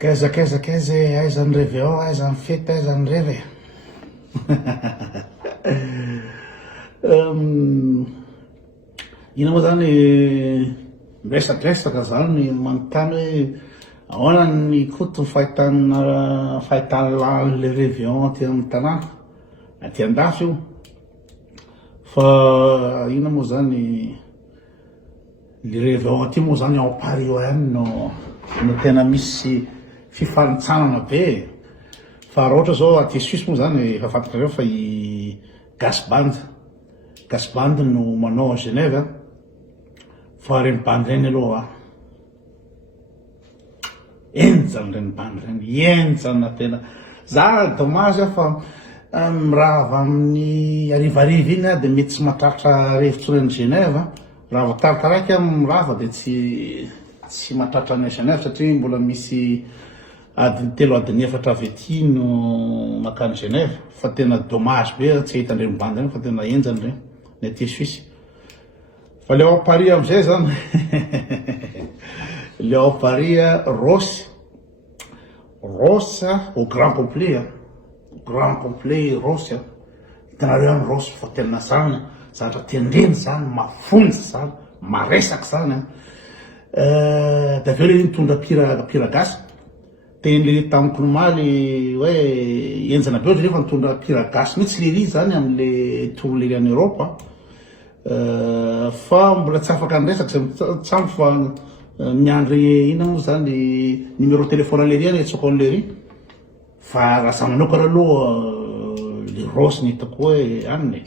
Kaiza, aiza ny revy ao, aiza ny fety, aiza ny revy. Ina moa zany miresakresaka zany manontany hoe ahoana ny koto fahitana le révion aty amin'ny tanàna aty andafy io. Fa ina moa zany le révion aty moa zany ao Paris io ihany no tena misy fifanitsanana be. Fa raha ohatra zao aty Suisse moa zany efa fantatrareo fa i Gas Band no manao à Genève. Fa reny bandy reny aloha enjany reny bandy reny, enjana tena. Za dommage fa raha avy amin'ny arivariva iny de mety tsy mahatratra revitry reny Genève. Raha vao tarataraiky mirava de tsy mahatratra ny Genève satria mbola misy adiny 3 adiny 4 avy aty no makany Genève. Fa tena dommage be tsy hita reny bandy reny fa tena enjany reny ny aty Suisse. Fa le ao Paris amizay zany le ao Paris Ross au grand complet Ross hitanareo any Ross fa tena zany zavatra tendreny zany mafonjy zany maresaky zany da aveo le mitondra pira gasy tenle tamiko nomaly hoe enjana be rehefa mitondra pira gasy mihitsy le ry zany amle tour le en Europe. Fa mbola tsy afaka anresaky tsamo fa miandry ina moa zany numéro téléphone le ry any etsako an'le ry fa raha samy manokana aloha le Ross ny hitako hoe aniny.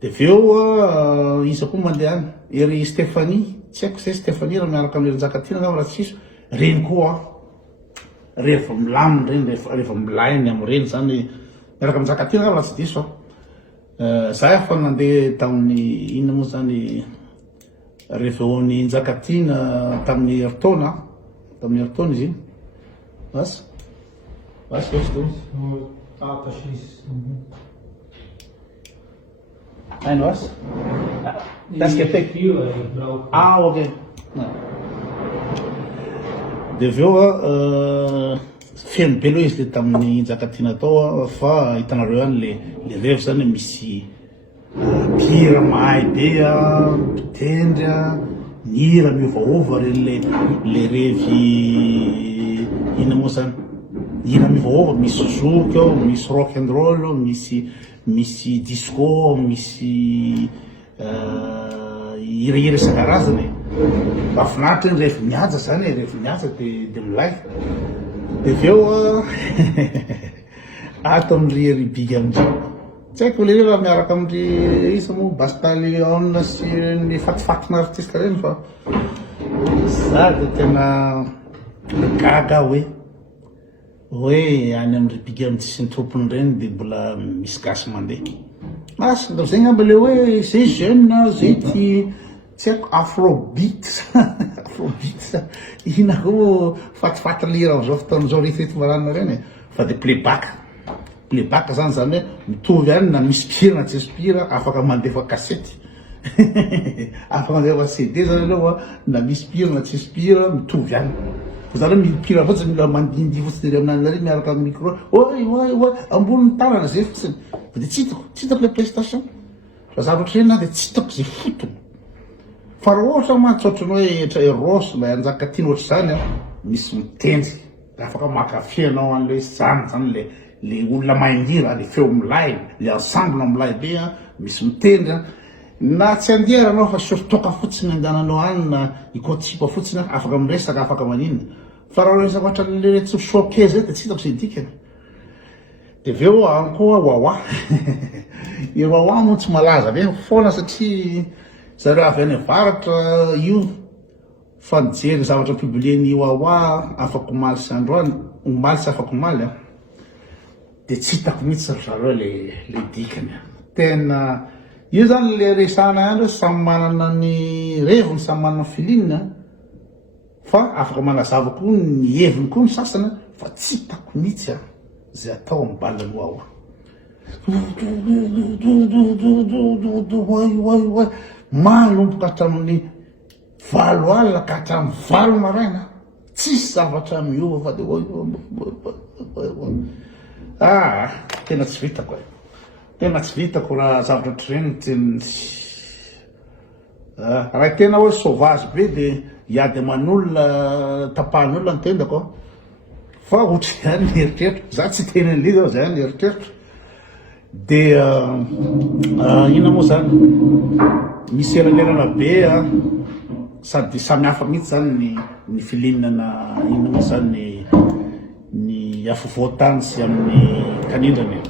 De aveo iza koa mandeha any ery Stéphanie, tsy haiko zay Stéphanie raha miaraka amin'ny Njakatiana raha tsisy reny koa rehefa milaminy reny rehefa milainy am'ireny zany miaraka amin'ny Njakatiana raha tsy diso. Za efa nandeha tamin'ny ina moa zany rehefa-ny Njakatiana tamin'ny Ayrton izy iny. Vas haino as tasketek ok. De aveo feno be loha izy le tamin'ny Njakatiana tao fa hitanareo any le revy zany misy mpihira mahay be mpitendry mihira miovaova reny le revy ina moa zany hira miovaova, misy zouk ao, misy rock and roll, misy disco, misy hira isan-karazany. Mahafinaritra ny revy mihaja zany revy mihaja de milay. De aveo ato amindry ery bigy amindreo tsy haiko le raha miaraka amindry isa moa Bastalion sy ny fatifatina artiste reny fa za de tena gaga hoe any amindry bigy amindry sy ny trompony reny de mbola misy gasy mandeha. Masy da zay ngamba le hoe zay jeune zay ty tsy haiko afrobeat ina koa fatifaty lira am'izao fotoan'izao rehefa marana reny fa de playback zany hoe mitovy any na misy pira na tsy misy pira afaka mandefa kasety afaka mandefa CD zany aloha na misy pira na tsy misy pira mitovy any. Fa zany mipira fotsiny mila mandindy fotsiny aminany zany miaraka amin'ny micro oy amboniny tanana zay fotsiny de tsy hitako le PlayStation fa zavatra reny na de tsy hitako zay foto. Fa raha ohatra mahatsotrany hoe Ross na Njakatiana ohatra zany misy mitendry afaka makafy anao an'le zany le olona mahingira le feo milay le ensemble milay be misy mitendry na tsy andiara anao fa surtoka fotsiny andananao any na ikotsipa fotsiny afaka miresaka afaka maninona. Fa raha resaka ohatra le tsy showcase zay de tsy hitako zay dikany. De aveo ankoa wawa i wawa moa tsy malaza be foana satria zareo avy any avaratra io fa nijery zavatra publieny wawa afaka omaly sy androany omaly sy afaka omaly de tsy hitako mihitsy zareo le dikany. Tena io zany le resana andro samy manana ny reviny samy manana filinina fa afaka manazava koa ny heviny koa ny sasany fa tsy hitako mihitsy zay atao amin'ny balany wawa. Manomboka hatramin'ny 7 alina ka hatramin'ny 8 maraina tsisy zavatra miova fa de tena tsy vitako e, tena tsy vitako raha zavatra ohatr'ireny raha tena hoe sauvage be de iady aman'olona tapahan'olona ny tendako fa ohatry zany ny eritreritro za tsy tena an'le zao zany ny eritreritro de ina moa zany misy elanerana be sady samy hafa mihitsy zany ny filinana ina moa zany ny afovoantany sy amin'ny kanindrany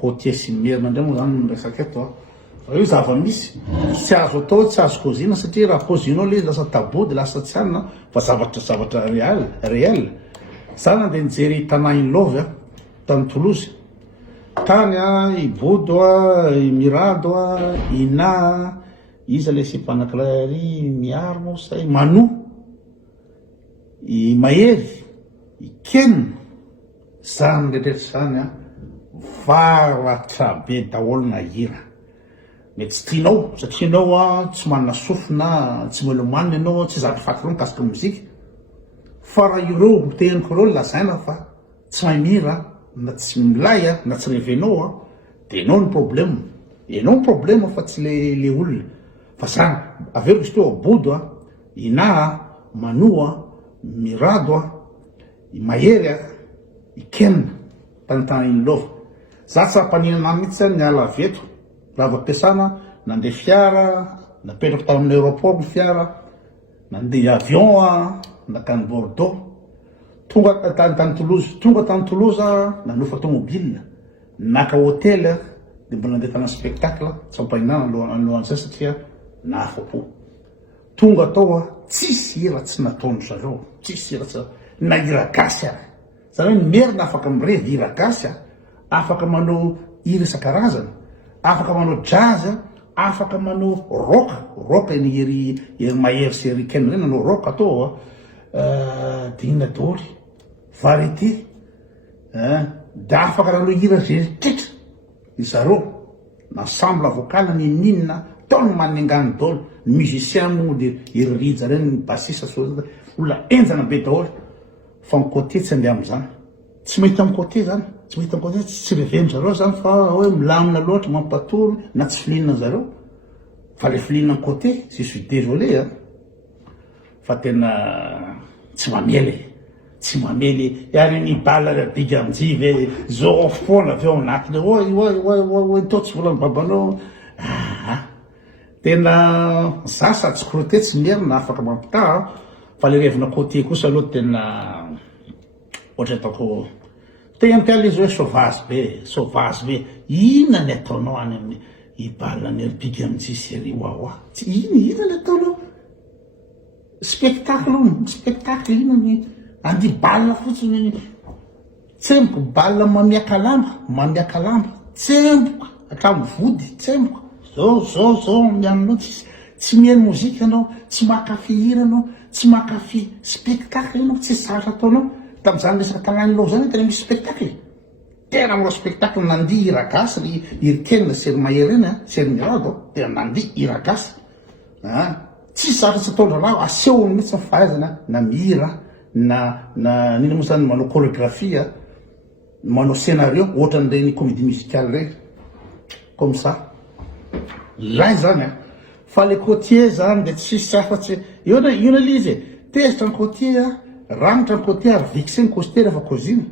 côtier sy merina indray moa zany resaka eto io zava-misy tsy azo atao tsy azo kozina satria raha kozinao le lasa tabo de lasa tsy anina fa zavatra réel zany andeha nijery tanà Inlove tany Toulouse tany Ibodo Mirado Ina iza le sipanakilary miaro say Mano i Mahery i Ken zany rehetrarehetra zany varatra be daholo na hira mety tsy tianao satria anao tsy manana sofina tsy melomane anao tsy zatra faty reo mikasika mozika fa raha ireo tehaniko reo lazaina fa tsy mahay mihira na tsy milay na tsy revenao de enao ny problème enao ny problème fa tsy le olona fa zany aveo izy teo Abodo Ina Mano Mirado i Mahery i Ken tany Inlove za tsy ampaninana mihitsy zany niala aveto raha vampiasana nandeha fiara napetrako tao amin'ny aéroport ny fiara nandeha avion nakany Bordeaux tonga tany Toulouse nanofa automobile naka hôtel de mbola nandeha tana spectacle tsy ampaninana alohan'izay satria nahafapo tonga tao tsisy hira tsy nataony zareo tsisy hira tsy na hira gasy zany hoe merina afaka mirevy hira gasy afaka manao hira isan-karazany afaka manao jazz afaka manao rock ny ery Mahery sy ery Ken reny manao rock atao de ina daholo variété da afaka ranao hira rehetrrehetra zareo ensemble vocal ninina taony manengany daholo ny musicien moa de iririja reny ny bassiste olona enjana be daholo fa ny côté tsy andeha am'izany tsy mahita amin'ny côté zany tsy mahita amin'ny côté tsy reveny zareo zany fa hoe milamina loatra mampatory na tsy filinana zareo fa le filinana amin'ny côté je suis désolé fa tena tsy mamely ary ny bala biga amjivy zao foana aveo anatiny to tsy volany babanao tena za sady tsy croté tsy merina afaka mampita fa le revina côté kosa aloha tena ohatra ataoko teampiala izy hoe sauvage be ina ny ataonao any amin'ny ibala ny biga amjisy ery tsy ina ny ataonao spectacle ina ny andi bala fotsiny tsemboka bala mamiaka lamba tsemboka atramo vody tsemboka zao mianonao tsy mihaino mozika anao tsy makafy hira anao tsy makafy spectacle anao tsy saratra ataonao tam'izany resaka tanàna Inlove zany tena misy spectacle tena mora spectacle nandiha hira gasy iry Ken sy ery Mahery eny sy ery Mirado tena nandiha hira gasy tsy saratra tsy ataondra lao asehony mihitsy fahaizana na mihira na nina moa zany manao chorégraphie manao scénario ohatran'ireny comédie musicale regny comme ça lay zany fa le côtier zany de tsisy afatsy iona lizy tezitra ny côtier ranitra ny côtier ary vixé ny costé rehefa kozina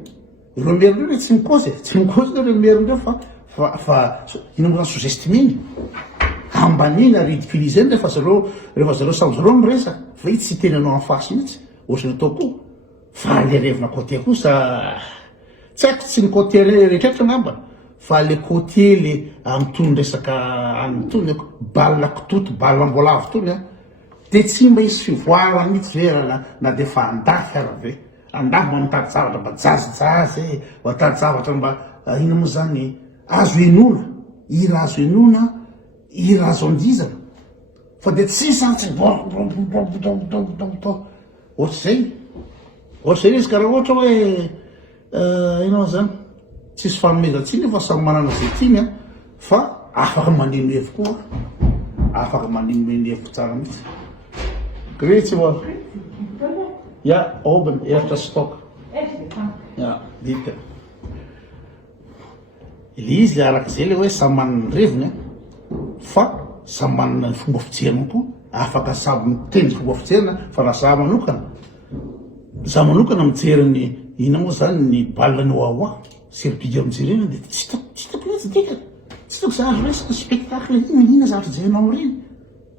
ireo merindreo tsy mikozy ireo merindreo fa ina moa zany sous-estiminy ambaniny ridiculiseny rehefa zareo samy zareo miresaka fa i tsy teny anao am'fasy mihitsy ohatrany atao koa fa le revina côté kosa tsy haiko tsy ny côté rehetrrehetra ngamba fa le côté le am'tony resaka am'tony bala kitoto bala mbola avy tony de tsy mba isy fivoara mihitsy verana na de fa andafy ary ve andafy mba mitady zavatra mba jazijazy matady zavatra mba ina moa zany azo enona hira azo enona hira azo andizana fa de tsy sarotsy ohatr'zay izy karaha ohatra hoe inao zany tsisy fanomezantsiny fa samy manana zay tiny fa afaka maneno hevo koa afaka maneno hevoko tsara mihitsy gretsy moa Ja, oben, eerste stok. Echt? Ja, dito. Ilay izy arak'izay le hoe samy manana ny reviny fa samy manana ny fomba fijeriny koa afaka samy mitendry fomba fijerina fa raha zaho manokana mijery ny ina moa zany ny balle ny oaoa serbiga mijerena dia tsy hitako hoe tsy dika tsy hitako za azo resaka spectacle ina zavatra jerenao reny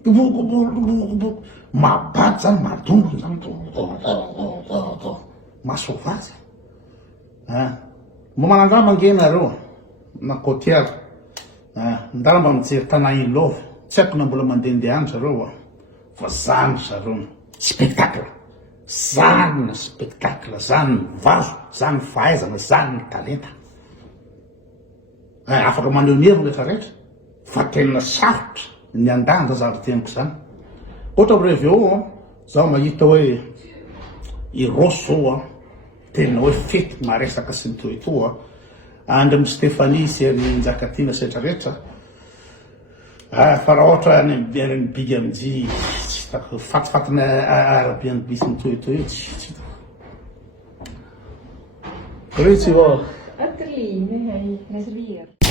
boko mabady zany madongony zany masovazy mba manandraha mangenareo na côtière ndara mba mijery tanà ilova tsy haiko na mbola mandehandeha any zareo fa zany zareo spectacle zany na spectacle zany ny vazo zany ny fahaizana zany ny talenta afaka maneho ny heviny rehetra rehetra fa tena sarotra ny andanja zava-teniko zany ohatra am'reveo zaho mahita hoe i Rosso zao tena hoe fety maresaka sy ny toetoa andry amin'ny Stéphanie sy ny Njakatina sy rehetrarehetra fa raha ohatra any amin'ny Big MJ tsy hitako fatifatiny arabe any bisy ny toetoa tsy hitako reo tsy Atterline, reserveren.